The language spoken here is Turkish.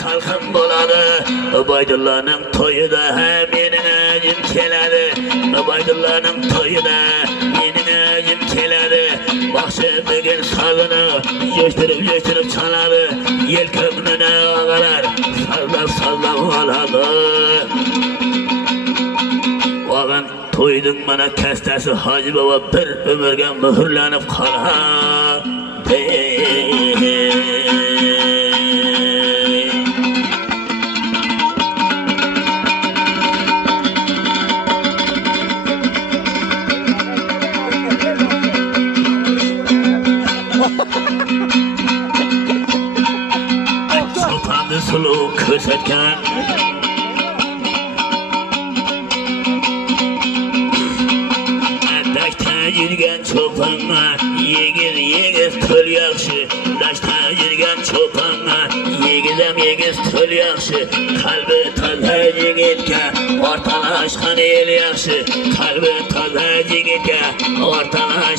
salqin bo'ladi. Ubaydullaning to'yida mening ajim keladi. Ubaydullaning to'yida mening ajim keladi. Baxshi bugun sazini yo'shtirib chaladi. Yelkamni og'alar sazlab oladi. Oğan to'yning mana kastasi Hoji bobo bir umrga muhrlanib qoladi. Cho'ponni suluv ko'rsatgan yürgen çopanma yegiz tül yaxşı. Daşta yürgen çopanma yegiz tül yaxşı. Kalbi toza yigitga ortalashgan el yaxshi. Kalbi toza yigitga ortalashgan